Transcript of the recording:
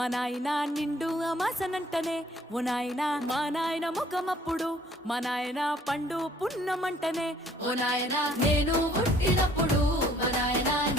మా నాయన నిండు అమాసనంటనే ఓ నాయన మా నాయన ముఖమప్పుడు మా నాయన పండు పున్నమంటనే ఓ నాయన నేను పుట్టినప్పుడు మా నాయన